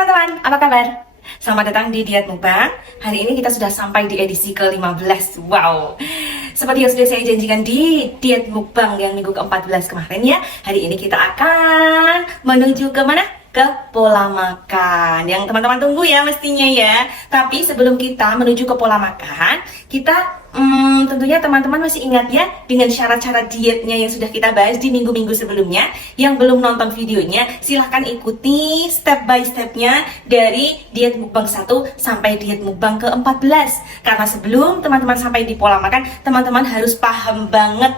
teman-teman, apa kabar? Selamat datang di Diet Mukbang. Hari ini kita sudah sampai di edisi ke-15. Wow. Seperti yang sudah saya janjikan di Diet Mukbang yang minggu ke-14 kemarin ya, hari ini kita akan menuju ke mana? Ke pola makan yang teman-teman tunggu ya mestinya ya. Tapi sebelum kita menuju ke pola makan, kita tentunya teman-teman masih ingat ya dengan syarat-syarat dietnya yang sudah kita bahas di minggu-minggu sebelumnya. Yang belum nonton videonya, silahkan ikuti step by stepnya dari diet mukbang 1 sampai diet mukbang ke-14. Karena sebelum teman-teman sampai di pola makan, teman-teman harus paham banget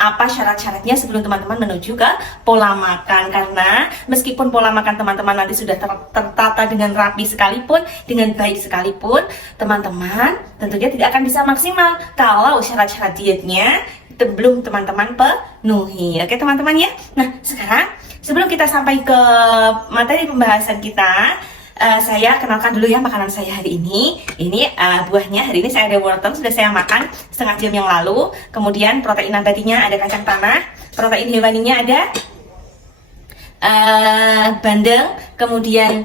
apa syarat-syaratnya sebelum teman-teman menuju ke pola makan. Karena meskipun pola makan teman-teman nanti sudah tertata dengan rapi sekalipun, dengan baik sekalipun, teman-teman tentunya tidak akan bisa maksimal kalau syarat-syarat dietnya belum teman-teman penuhi. Oke teman-teman ya. Nah sekarang sebelum kita sampai ke materi pembahasan kita, saya kenalkan dulu ya makanan saya hari ini. Ini buahnya, hari ini saya ada wortel, sudah saya makan setengah jam yang lalu. Kemudian protein nabatinya ada kacang tanah, protein hewaninya ada bandeng, kemudian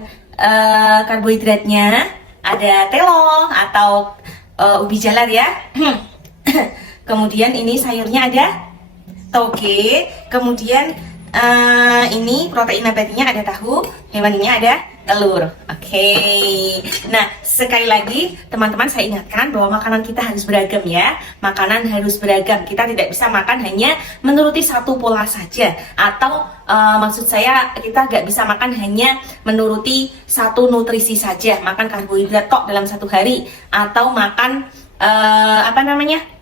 karbohidratnya ada telo atau ubi jalar ya. Kemudian ini sayurnya ada toge, kemudian ini protein nabatinya ada tahu, hewaninya ada telur. Oke. Nah, sekali lagi teman-teman saya ingatkan bahwa makanan kita harus beragam ya. Makanan harus beragam. Kita tidak bisa makan hanya menuruti satu pola saja. Atau maksud saya kita nggak bisa makan hanya menuruti satu nutrisi saja. Makan karbohidrat tok dalam satu hari. Atau makan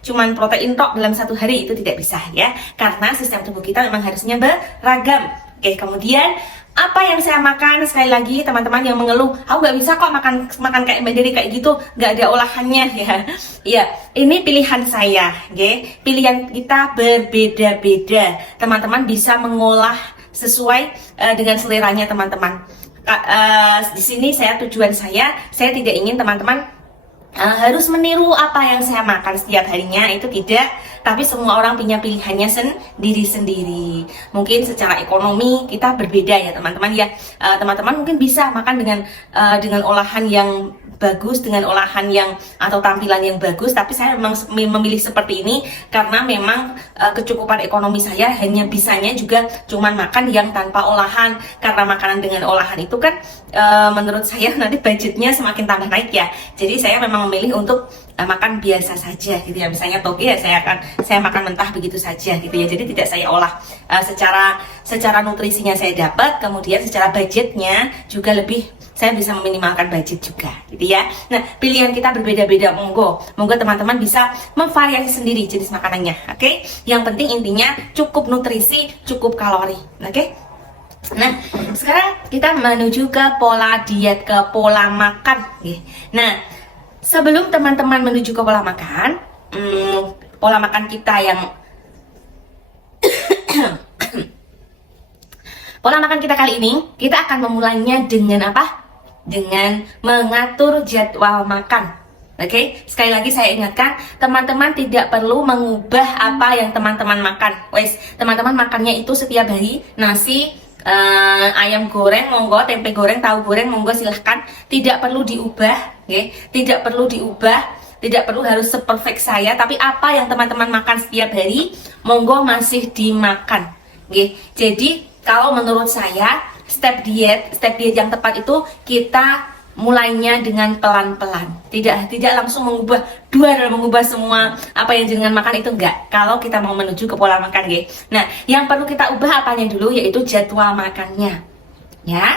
cuman protein tok dalam satu hari, itu tidak bisa ya. Karena sistem tubuh kita memang harusnya beragam. Oke, kemudian apa yang saya makan, sekali lagi teman-teman yang mengeluh, aku nggak bisa kok makan kayak Mbak Dery kayak gitu, nggak ada olahannya ya. Ya, ini pilihan saya, oke. Pilihan kita berbeda-beda. Teman-teman bisa mengolah sesuai dengan seleranya teman-teman. Di sini tujuan saya tidak ingin teman-teman harus meniru apa yang saya makan setiap harinya, itu tidak. Tapi semua orang punya pilihannya sendiri-sendiri. Mungkin secara ekonomi kita berbeda ya teman-teman ya. Teman-teman mungkin bisa makan dengan olahan yang bagus, dengan olahan yang atau tampilan yang bagus. Tapi saya memang memilih seperti ini karena memang kecukupan ekonomi saya hanya bisanya juga cuman makan yang tanpa olahan. Karena makanan dengan olahan itu kan menurut saya nanti budgetnya semakin tambah naik ya. Jadi saya memang memilih untuk makan biasa saja gitu ya. Misalnya toge ya saya makan mentah begitu saja gitu ya. Jadi tidak saya olah. Secara nutrisinya saya dapat, kemudian secara budgetnya juga lebih, saya bisa meminimalkan budget juga gitu ya. Nah, pilihan kita berbeda-beda, monggo teman-teman bisa memvariasi sendiri jenis makanannya. Oke? Yang penting intinya cukup nutrisi, cukup kalori. Oke? Nah, sekarang kita menuju ke pola diet, ke pola makan. Nah, sebelum teman-teman menuju ke pola makan, pola makan kita yang pola makan kita kali ini, kita akan memulainya dengan apa? Dengan mengatur jadwal makan. Oke, sekali lagi saya ingatkan, teman-teman tidak perlu mengubah apa yang teman-teman makan. Teman-teman makannya itu setiap hari nasi, ayam goreng monggo, tempe goreng, tahu goreng monggo, silahkan. Tidak perlu diubah, tidak perlu diubah, tidak perlu harus seperfect saya. Tapi apa yang teman-teman makan setiap hari, monggo masih dimakan. Jadi kalau menurut saya step diet yang tepat itu kita mulainya dengan pelan-pelan, tidak langsung mengubah semua apa yang jangan makan, itu enggak. Kalau kita mau menuju ke pola makan, Nah, yang perlu kita ubah apanya dulu, yaitu jadwal makannya. Ya,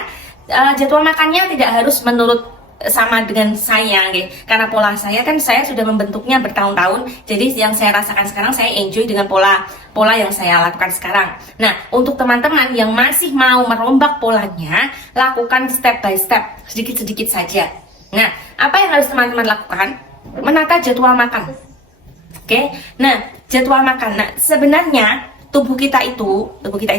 jadwal makannya tidak harus menurut sama dengan saya, karena pola saya kan saya sudah membentuknya bertahun-tahun. Jadi yang saya rasakan sekarang, saya enjoy dengan pola yang saya lakukan sekarang. Nah, untuk teman-teman yang masih mau merombak polanya, lakukan step by step, sedikit-sedikit saja. Nah, apa yang harus teman-teman lakukan? Menata jadwal makan. Nah, jadwal makan. Nah, sebenarnya tubuh kita itu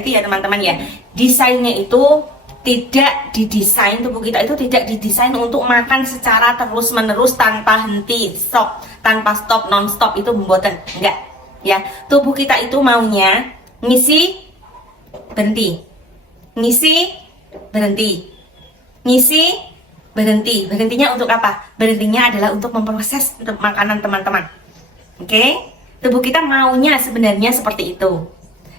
ya teman-teman ya, desainnya itu tidak didesain, tubuh kita itu tidak didesain untuk makan secara terus-menerus tanpa henti, tanpa stop, non-stop, itu memboten, enggak ya. Tubuh kita itu maunya ngisi, berhenti, ngisi, berhenti, ngisi, berhenti. Berhentinya untuk apa? Berhentinya adalah untuk memproses makanan teman-teman. Oke? Tubuh kita maunya sebenarnya seperti itu.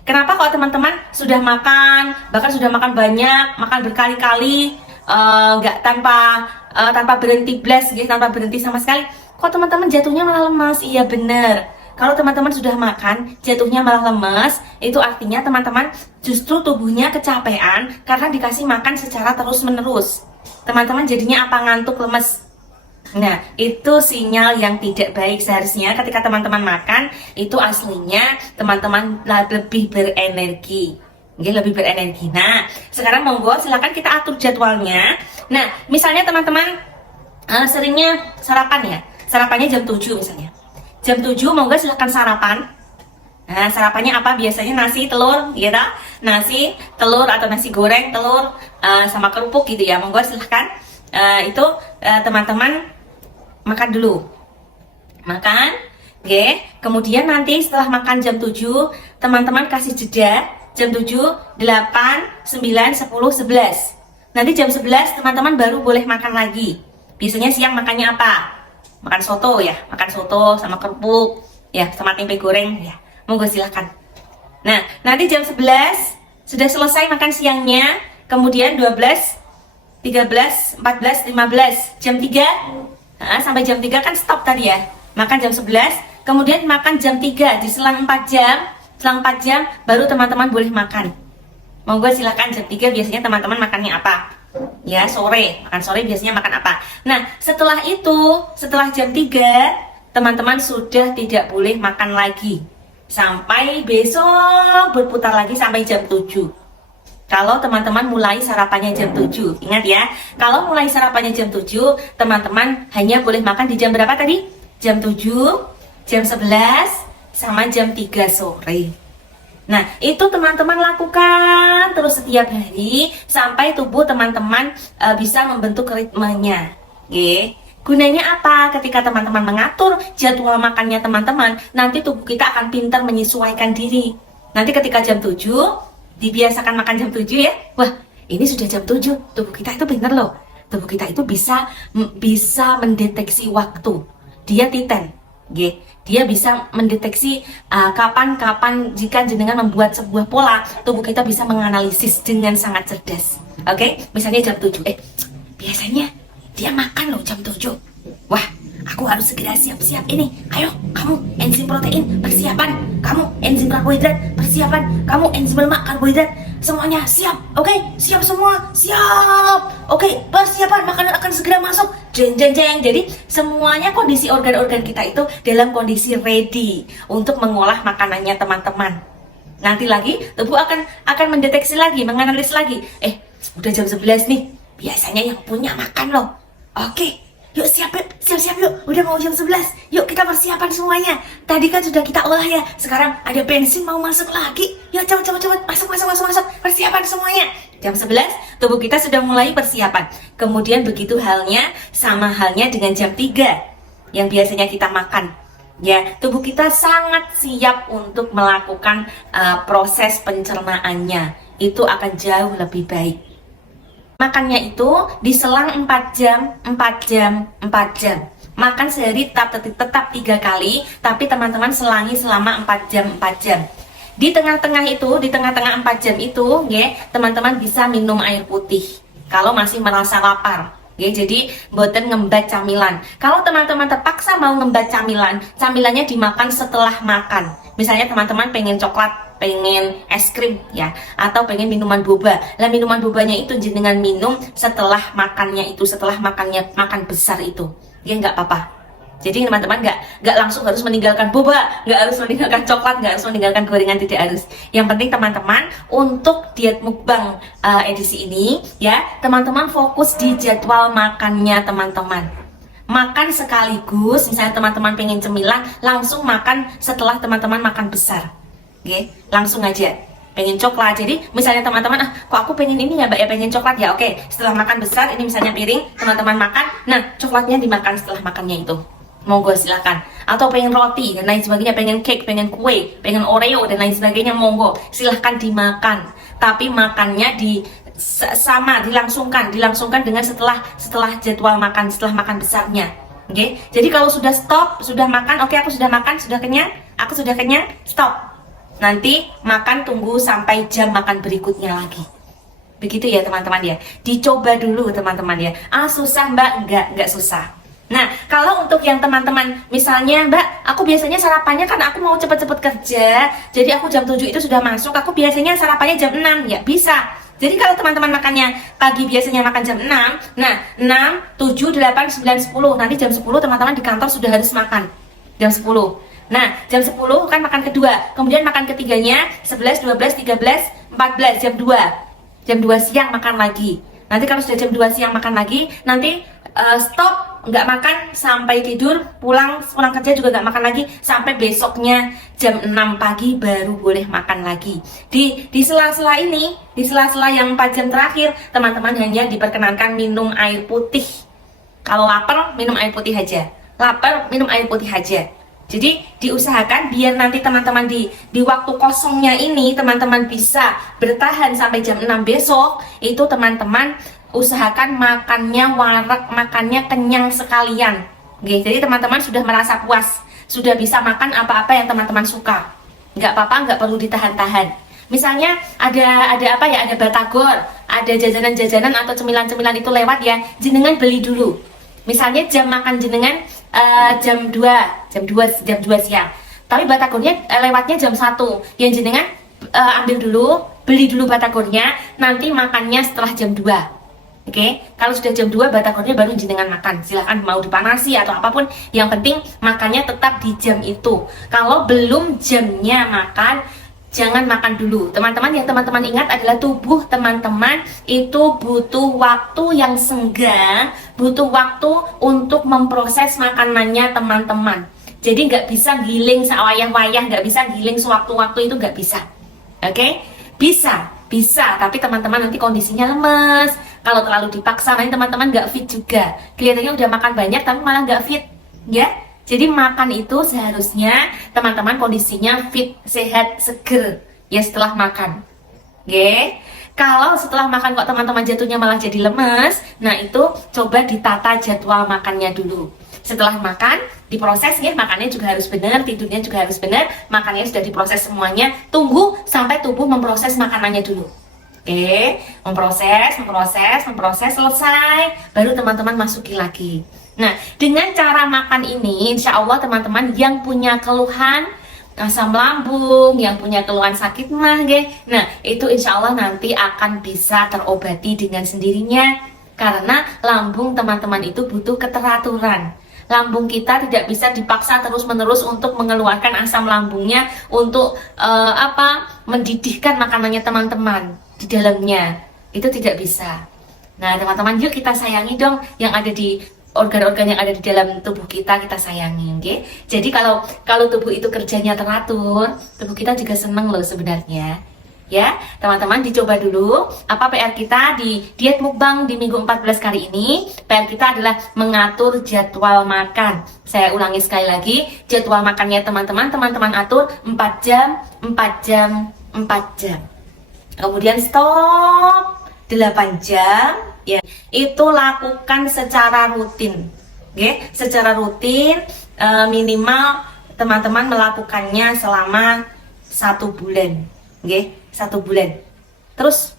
Kenapa kalau teman-teman sudah makan, bahkan sudah makan banyak, makan berkali-kali, nggak tanpa berhenti blast, gitu, tanpa berhenti sama sekali, kok teman-teman jatuhnya malah lemas? Iya bener. Kalau teman-teman sudah makan, jatuhnya malah lemas, itu artinya teman-teman justru tubuhnya kecapean karena dikasih makan secara terus-menerus. Teman-teman jadinya apa? Ngantuk, lemes. Nah, itu sinyal yang tidak baik. Seharusnya ketika teman-teman makan, itu aslinya teman-teman lebih berenergi. Lebih berenergi. Nah, sekarang monggo silakan kita atur jadwalnya. Nah, misalnya teman-teman seringnya sarapan ya. Sarapannya jam 7 misalnya. Jam 7 monggo silakan sarapan. Nah, sarapannya apa? Biasanya nasi, telur, gitu. Nasi, telur atau nasi goreng, telur sama kerupuk gitu ya. Monggo silahkan. Teman-teman makan dulu. Makan. Oke. Kemudian nanti setelah makan jam 7, teman-teman kasih jeda jam 7, 8, 9, 10, 11. Nanti jam 11 teman-teman baru boleh makan lagi. Biasanya siang makannya apa? Makan soto ya. Makan soto sama kerupuk ya, sama tempe goreng ya. Monggo silakan. Nah, nanti jam 11 sudah selesai makan siangnya, kemudian 12, 13, 14, 15, jam 3 sampai jam 3 kan stop tadi ya. Makan jam 11, kemudian makan jam 3, di selang 4 jam. Selang 4 jam baru teman-teman boleh makan. Monggo silakan jam 3 biasanya teman-teman makannya apa? Ya, sore. Makan sore biasanya makan apa? Nah, setelah itu, setelah jam 3, teman-teman sudah tidak boleh makan lagi. Sampai besok berputar lagi sampai jam 7. Kalau teman-teman mulai sarapannya jam 7, ingat ya, kalau mulai sarapannya jam 7, teman-teman hanya boleh makan di jam berapa tadi? Jam 7, jam 11, sama jam 3 sore. Nah, itu teman-teman lakukan terus setiap hari sampai tubuh teman-teman bisa membentuk ritmenya. Oke. Gunanya apa? Ketika teman-teman mengatur jadwal makannya teman-teman, nanti tubuh kita akan pintar menyesuaikan diri. Nanti ketika jam 7, dibiasakan makan jam 7 ya. Wah, ini sudah jam 7, tubuh kita itu pintar loh. Tubuh kita itu bisa mendeteksi waktu. Dia titen. Dia bisa mendeteksi kapan jika jenengan membuat sebuah pola, tubuh kita bisa menganalisis dengan sangat cerdas. Oke, misalnya jam 7. Biasanya dia makan loh jam 7. Wah, aku harus segera siap-siap ini. Ayo, kamu enzim protein persiapan, kamu enzim karbohidrat persiapan, kamu enzim lemak karbohidrat, semuanya siap. Oke, siap semua, siap. Oke, persiapan makanan akan segera masuk. Jeng jeng jeng. Jadi semuanya kondisi organ-organ kita itu dalam kondisi ready untuk mengolah makanannya teman-teman. Nanti lagi tubuh akan mendeteksi lagi, menganalisis lagi. Udah jam 11 nih. Biasanya yang punya makan loh. Oke, yuk siap yuk. Udah mau jam 11. Yuk kita persiapan semuanya. Tadi kan sudah kita olah ya. Sekarang ada bensin mau masuk lagi. Yuk cepet masuk. Persiapan semuanya. Jam 11 tubuh kita sudah mulai persiapan. Kemudian begitu sama halnya dengan jam 3 yang biasanya kita makan. Ya, tubuh kita sangat siap untuk melakukan proses pencernaannya. Itu akan jauh lebih baik. Makannya itu diselang 4 jam. Makan sehari tetap 3 kali, tapi teman-teman selangi selama 4 jam. Di tengah-tengah 4 jam itu, ya, teman-teman bisa minum air putih kalau masih merasa lapar. Ya, jadi boten ngembat camilan. Kalau teman-teman terpaksa mau ngembat camilannya dimakan setelah makan. Misalnya teman-teman pengen coklat, pengen es krim ya, atau pengen minuman boba. Lah minuman bobanya itu jenengan minum setelah makannya makan besar itu. Ya nggak apa-apa. Jadi teman-teman nggak langsung harus meninggalkan boba, nggak harus meninggalkan coklat, nggak harus meninggalkan gorengan, tidak harus. Yang penting teman-teman untuk diet mukbang edisi ini ya, teman-teman fokus di jadwal makannya teman-teman. Makan sekaligus, misalnya teman-teman pengen cemilan, langsung makan setelah teman-teman makan besar. Oke, langsung aja. Pengen coklat, jadi misalnya teman-teman, kok aku pengen ini ya mbak ya, pengen coklat ya, oke. Setelah makan besar, ini misalnya piring, teman-teman makan, nah coklatnya dimakan setelah makannya itu. Monggo silakan. Atau pengen roti dan lain sebagainya, pengen cake, pengen kue, pengen oreo dan lain sebagainya, monggo silahkan dimakan. Tapi makannya sama dilangsungkan dengan setelah jadwal makan, setelah makan besarnya. Oke. Jadi kalau sudah stop, sudah makan, oke aku sudah makan, sudah kenyang, aku sudah kenyang, stop. Nanti makan tunggu sampai jam makan berikutnya lagi. Begitu ya teman-teman ya. Dicoba dulu teman-teman ya. Susah Mbak? Enggak susah. Nah, kalau untuk yang teman-teman, misalnya Mbak, aku biasanya sarapannya kan aku mau cepet-cepet kerja, jadi aku jam 7 itu sudah masuk, aku biasanya sarapannya jam 6, ya bisa. Jadi kalau teman-teman makannya pagi biasanya makan jam 6, nah 6, 7, 8, 9, 10, nanti jam 10 teman-teman di kantor sudah harus makan, jam 10. Nah, jam 10 kan makan kedua, kemudian makan ketiganya, 11, 12, 13, 14, jam 2. Jam 2 siang makan lagi. Nanti kalau sudah jam 2 siang makan lagi, nanti stop, nggak makan sampai tidur, pulang kerja juga nggak makan lagi sampai besoknya jam 6 pagi baru boleh makan lagi. Di sela-sela ini, di sela-sela yang 4 jam terakhir, teman-teman hanya diperkenankan minum air putih. Kalau lapar, minum air putih aja. Lapar, minum air putih aja. Jadi diusahakan biar nanti teman-teman di waktu kosongnya ini teman-teman bisa bertahan sampai jam 6 besok. Itu teman-teman usahakan makannya warak, makannya kenyang sekalian. Oke, jadi teman-teman sudah merasa puas, sudah bisa makan apa-apa yang teman-teman suka. Nggak apa-apa, nggak perlu ditahan-tahan. Misalnya ada apa ya, ada batagor, ada jajanan-jajanan atau cemilan-cemilan itu lewat ya, jenengan beli dulu. Misalnya jam makan jenengan jam 2 siang. Tapi batagornya lewatnya jam 1. Yang jenengan ambil dulu, beli dulu batagornya, nanti makannya setelah jam 2. Oke, kalau sudah jam 2 batagornya baru jenengan makan. Silahkan mau dipanasi atau apapun, yang penting makannya tetap di jam itu. Kalau belum jamnya makan, jangan makan dulu. Teman-teman, yang teman-teman ingat adalah tubuh teman-teman itu butuh waktu yang senggang, butuh waktu untuk memproses makanannya teman-teman. Jadi nggak bisa giling sewayah-wayah, nggak bisa giling sewaktu-waktu, itu nggak bisa. Oke? Bisa, tapi teman-teman nanti kondisinya lemes. Kalau terlalu dipaksa, nanti teman-teman nggak fit juga. Kelihatannya udah makan banyak, tapi malah nggak fit, ya. Jadi makan itu seharusnya teman-teman kondisinya fit, sehat, seger, ya setelah makan. Oke? Kalau setelah makan kok teman-teman jatuhnya malah jadi lemes, nah itu coba ditata jadwal makannya dulu. Setelah makan, diproses ya, makannya juga harus benar, tidurnya juga harus benar, makannya sudah diproses semuanya, tunggu sampai tubuh memproses makanannya dulu. Oke, memproses, selesai, baru teman-teman masuki lagi. Nah, dengan cara makan ini, insya Allah teman-teman yang punya keluhan asam lambung, yang punya keluhan sakit mah, nah itu insya Allah nanti akan bisa terobati dengan sendirinya, karena lambung teman-teman itu butuh keteraturan. Lambung kita tidak bisa dipaksa terus-menerus untuk mengeluarkan asam lambungnya, untuk mendidihkan makanannya teman-teman di dalamnya. Itu tidak bisa. Nah, teman-teman, yuk kita sayangi dong yang ada di organ-organ yang ada di dalam tubuh kita sayangi, okay? Jadi kalau tubuh itu kerjanya teratur, tubuh kita juga seneng loh sebenarnya. Ya, teman-teman dicoba dulu apa PR kita di diet mukbang di minggu 14 kali ini. PR kita adalah mengatur jadwal makan. Saya ulangi sekali lagi, jadwal makannya teman-teman atur 4 jam. Kemudian stop 8 jam, ya. Itu lakukan secara rutin. Oke, secara rutin, minimal teman-teman melakukannya selama 1 bulan. Oke, 1 bulan. Terus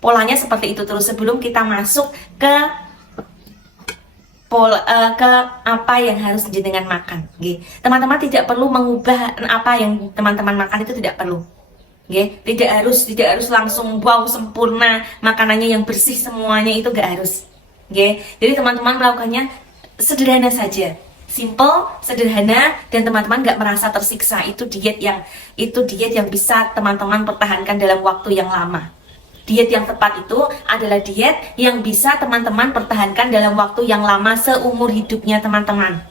polanya seperti itu terus sebelum kita masuk ke apa yang harus jenengan makan. Oke, teman-teman tidak perlu mengubah apa yang teman-teman makan, itu tidak perlu. Oke, tidak harus langsung wow sempurna makanannya yang bersih semuanya, itu gak harus. Oke, jadi teman-teman melakukannya sederhana saja. Simple, sederhana, dan teman-teman gak merasa tersiksa. Itu diet yang bisa teman-teman pertahankan dalam waktu yang lama. Diet yang tepat itu adalah diet yang bisa teman-teman pertahankan dalam waktu yang lama, seumur hidupnya teman-teman.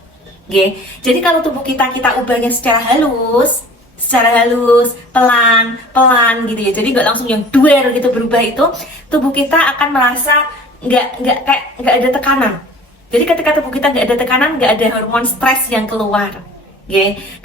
Oke, jadi kalau tubuh kita ubahnya secara halus, pelan gitu ya. Jadi nggak langsung yang duer gitu berubah, itu tubuh kita akan merasa nggak ada tekanan. Jadi ketika tubuh kita nggak ada tekanan, nggak ada hormon stres yang keluar.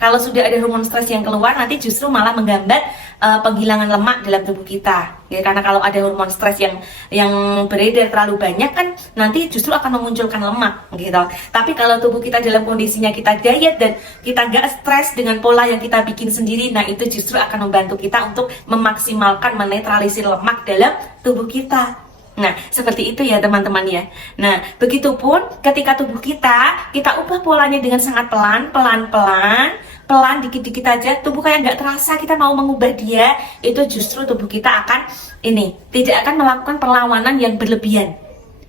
Kalau sudah ada hormon stres yang keluar, nanti justru malah menghambat penghilangan lemak dalam tubuh kita. Ya, karena kalau ada hormon stres yang beredar terlalu banyak kan nanti justru akan memunculkan lemak gitu. Tapi kalau tubuh kita dalam kondisinya kita diet dan kita nggak stres dengan pola yang kita bikin sendiri, nah itu justru akan membantu kita untuk memaksimalkan menetralisir lemak dalam tubuh kita. Nah, seperti itu ya teman-teman ya. Nah, begitupun ketika tubuh kita ubah polanya dengan sangat pelan dikit-dikit aja, tubuh kayak nggak terasa kita mau mengubah dia, itu justru tubuh kita akan tidak akan melakukan perlawanan yang berlebihan.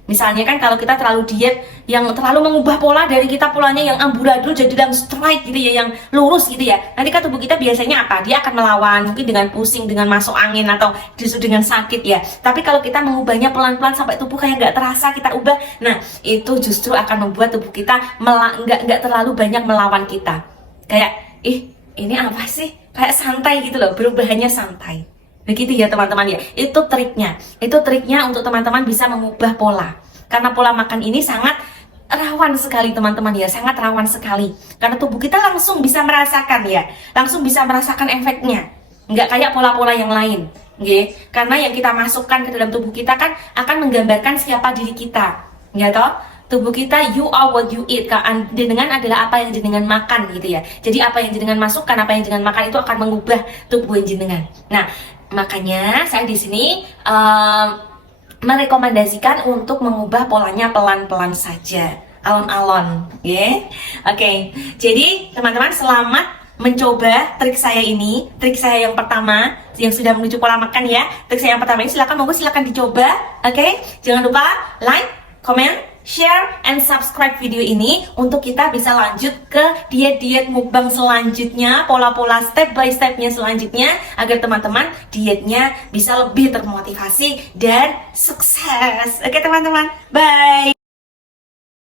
Misalnya kan kalau kita terlalu diet yang terlalu mengubah pola dari kita, polanya yang amburadul jadi yang straight gitu ya, yang lurus gitu ya, nanti kan tubuh kita biasanya apa? Dia akan melawan, mungkin dengan pusing, dengan masuk angin, atau justru dengan sakit ya. Tapi kalau kita mengubahnya pelan-pelan sampai tubuh kayak nggak terasa kita ubah, nah itu justru akan membuat tubuh kita nggak terlalu banyak melawan kita. Kayak ini apa sih? Kayak santai gitu loh, perubahannya santai. Begitu ya teman-teman ya. Itu triknya untuk teman-teman bisa mengubah pola. Karena pola makan ini sangat rawan sekali teman-teman ya, sangat rawan sekali. Karena tubuh kita langsung bisa merasakan ya, langsung bisa merasakan efeknya. Nggak kayak pola-pola yang lain. Okay? Karena yang kita masukkan ke dalam tubuh kita kan akan menggambarkan siapa diri kita. Ya toh? Tubuh kita, you are what you eat. Jenengan adalah apa yang jenengan makan gitu ya. Jadi apa yang jenengan masukkan, apa yang jenengan makan itu akan mengubah tubuh jenengan. Nah, makanya saya di sini merekomendasikan untuk mengubah polanya pelan-pelan saja, alon-alon, ya. Oke. Jadi teman-teman selamat mencoba trik saya ini, trik saya yang pertama yang sudah menuju pola makan ya. Trik saya yang pertama ini silakan dicoba, oke? Jangan lupa like, comment, share, and subscribe video ini untuk kita bisa lanjut ke diet-diet mukbang selanjutnya, pola-pola step by stepnya selanjutnya, agar teman-teman dietnya bisa lebih termotivasi dan sukses. Oke teman-teman, bye!